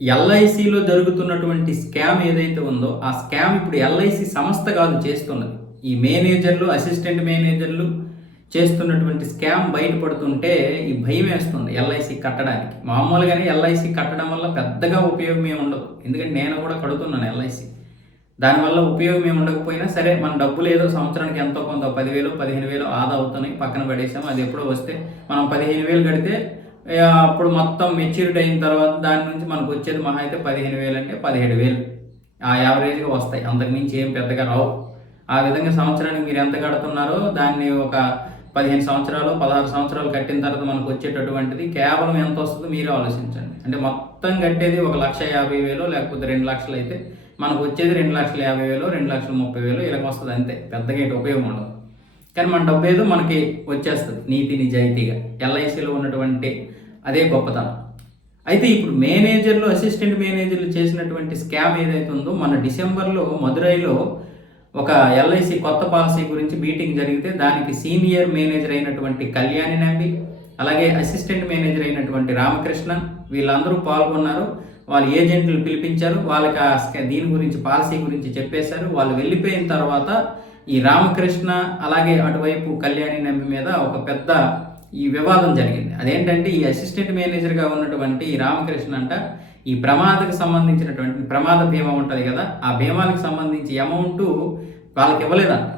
ఎల్ఐసిలో జరుగుతున్నటువంటి స్కామ్ ఏదైతే ఉందో, ఆ స్కామ్ ఇప్పుడు ఎల్ఐసి సంస్థ కాదు చేస్తున్నది. ఈ మేనేజర్లు, అసిస్టెంట్ మేనేజర్లు చేస్తున్నటువంటి స్కామ్ బయటపడుతుంటే ఈ భయమేస్తుంది ఎల్ఐసి కట్టడానికి. మామూలుగానే ఎల్ఐసి కట్టడం వల్ల పెద్దగా ఉపయోగం ఏమి ఉండదు. ఎందుకంటే నేను కూడా కడుతున్నాను ఎల్ఐసి. దానివల్ల ఉపయోగం ఏమి ఉండకపోయినా సరే, మన డబ్బులు ఏదో సంవత్సరానికి ఎంతో కొంత 10,000, 15,000 ఆదా అవుతున్నాయి, పక్కన పడేసాం. అది ఎప్పుడో వస్తే మనం 15,000 కడితే అప్పుడు మొత్తం మెచ్యూరిటీ అయిన తర్వాత దాని నుంచి మనకు వచ్చేది మహా అయితే 15,000 అంటే 17,000 ఆ యావరేజ్గా వస్తాయి. అంతకుమించి ఏం పెద్దగా రావు. ఆ విధంగా సంవత్సరానికి మీరు ఎంత కడుతున్నారో దాన్ని ఒక 15 సంవత్సరాలు, 16 సంవత్సరాలు కట్టిన తర్వాత మనకు వచ్చేటటువంటిది కేవలం ఎంత వస్తుందో మీరే ఆలోచించండి. అంటే మొత్తం కట్టేది 1,50,000 లేకపోతే 2 లక్షలు అయితే మనకు వచ్చేది 2,50,000, 2,30,000 ఇలాగ వస్తుంది అంతే. పెద్దగా ఏంటి ఉపయోగం ఉండదు. కానీ మన డబ్బు ఏదో మనకి వచ్చేస్తుంది నీతి నిజాయితీగా. ఎల్ఐసిలో ఉన్నటువంటి అదే గొప్పతనం. అయితే ఇప్పుడు మేనేజర్లు, అసిస్టెంట్ మేనేజర్లు చేసినటువంటి స్కామ్ ఏదైతే ఉందో, మన డిసెంబర్లో మదురైలో ఒక ఎల్ఐసి కొత్త పాలసీ గురించి మీటింగ్ జరిగితే దానికి సీనియర్ మేనేజర్ అయినటువంటి కళ్యాణి నంబి, అలాగే అసిస్టెంట్ మేనేజర్ అయినటువంటి రామకృష్ణన్ వీళ్ళందరూ పాల్గొన్నారు. వాళ్ళ ఏజెంట్లు పిలిపించారు. వాళ్ళకి దీని గురించి, పాలసీ గురించి చెప్పేశారు. వాళ్ళు వెళ్ళిపోయిన తర్వాత ఈ రామకృష్ణ అలాగే అటువైపు కళ్యాణి నంబి మీద ఒక పెద్ద ఈ వివాదం జరిగింది. అదేంటంటే ఈ అసిస్టెంట్ మేనేజర్గా ఉన్నటువంటి ఈ రామకృష్ణ అంట ఈ ప్రమాదకు సంబంధించినటువంటి ప్రమాద బీమా ఉంటుంది కదా, ఆ బీమాలకు సంబంధించి అమౌంట్ వాళ్ళకి ఇవ్వలేదంట.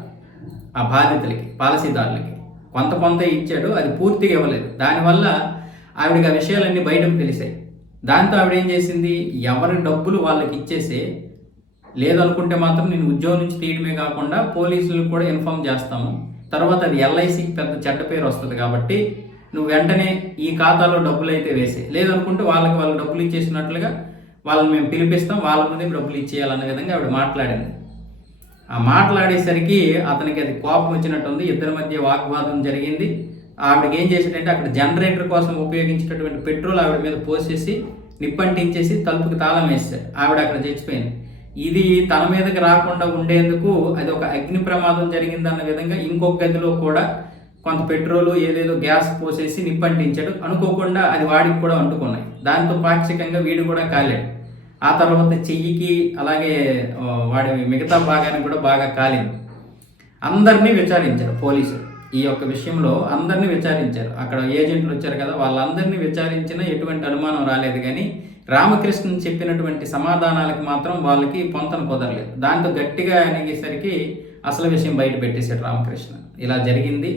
ఆ బాధితులకి, పాలసీదారులకి కొంత ఇచ్చాడు, అది పూర్తిగా ఇవ్వలేదు. దానివల్ల ఆవిడకి ఆ విషయాలన్నీ బయటకు తెలిసాయి. దాంతో ఆవిడ ఏం చేసింది, ఎవరి డబ్బులు వాళ్ళకి ఇచ్చేసే, లేదనుకుంటే మాత్రం నేను ఉద్యోగం నుంచి తీయడమే కాకుండా పోలీసులకు కూడా ఇన్ఫామ్ చేస్తాము, తర్వాత అది ఎల్ఐసికి పెద్ద చెడ్డ పేరు వస్తుంది కాబట్టి నువ్వు వెంటనే ఈ ఖాతాలో డబ్బులు అయితే వేసే, లేదనుకుంటే వాళ్ళకి డబ్బులు ఇచ్చేసినట్లుగా వాళ్ళని మేము పిలిపిస్తాం, వాళ్ళ ముందే డబ్బులు ఇచ్చేయాలన్న విధంగా ఆవిడ మాట్లాడింది. ఆ మాట్లాడేసరికి అతనికి అది కోపం వచ్చినట్టుంది. ఇద్దరి మధ్య వాగ్వాదం జరిగింది. ఆవిడకి ఏం చేసాడంటే అక్కడ జనరేటర్ కోసం ఉపయోగించేటటువంటి పెట్రోల్ ఆవిడ మీద పోసేసి నిప్పంటించేసి తలుపుకి తాళం వేసాడు. ఆవిడ అక్కడ చచ్చిపోయింది. ఇది తన మీదకి రాకుండా ఉండేందుకు అది ఒక అగ్ని ప్రమాదం జరిగిందన్న విధంగా ఇంకొక గదిలో కూడా కొంత పెట్రోలు ఏదేదో గ్యాస్ పోసేసి నిప్పంటించాడు. అనుకోకుండా అది వాడికి కూడా అంటుకున్నాయి. దాంతో పాక్షికంగా వీడు కూడా కాలాడు. ఆ తర్వాత చెయ్యికి అలాగే వాడి మిగతా భాగానికి కూడా బాగా కాలింది. అందరినీ విచారించారు పోలీసులు. ఈ యొక్క విషయంలో అందరినీ విచారించారు. అక్కడ ఏజెంట్లు వచ్చారు కదా, వాళ్ళందరినీ విచారించినా ఎటువంటి అనుమానం రాలేదు. కానీ రామకృష్ణన్ చెప్పినటువంటి సమాధానాలకు మాత్రం వాళ్ళకి పొంతన కుదరలేదు. దాంతో గట్టిగా అనేసరికి అసలు విషయం బయట పెట్టేశాడు రామకృష్ణ. ఇలా జరిగింది,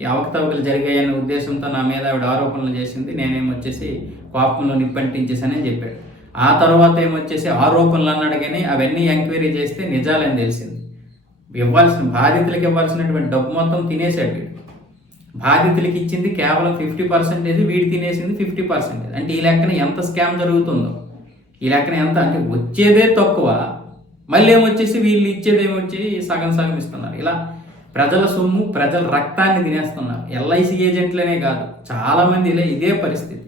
ఈ అవకతవకలు జరిగాయనే ఉద్దేశంతో నా మీద ఆవిడ ఆరోపణలు చేసింది, నేనేమొచ్చేసి కోపంలో నిప్పంటించేసానని చెప్పాడు. ఆ తర్వాత ఏమొచ్చేసి ఆరోపణలు అన్నాడు. కానీ అవన్నీ ఎంక్వైరీ చేస్తే నిజాలని తెలిసింది. బాధితులకు ఇవ్వాల్సినటువంటి డబ్బు మొత్తం తినేశాడు వీడు. బాధితులకి ఇచ్చింది కేవలం 50%, వీడు తినేసింది 50%. అంటే ఈ లెక్కన ఎంత స్కామ్ జరుగుతుందో, ఈ లెక్కన ఎంత అంటే వచ్చేదే తక్కువ, మళ్ళీ ఏమొచ్చేసి వీళ్ళు ఇచ్చేదేమొచ్చి సగం ఇస్తున్నారు. ఇలా ప్రజల సొమ్ము, ప్రజల రక్తాన్ని తినేస్తున్నారు. ఎల్ఐసి ఏజెంట్లనే కాదు, చాలామంది ఇదే పరిస్థితి.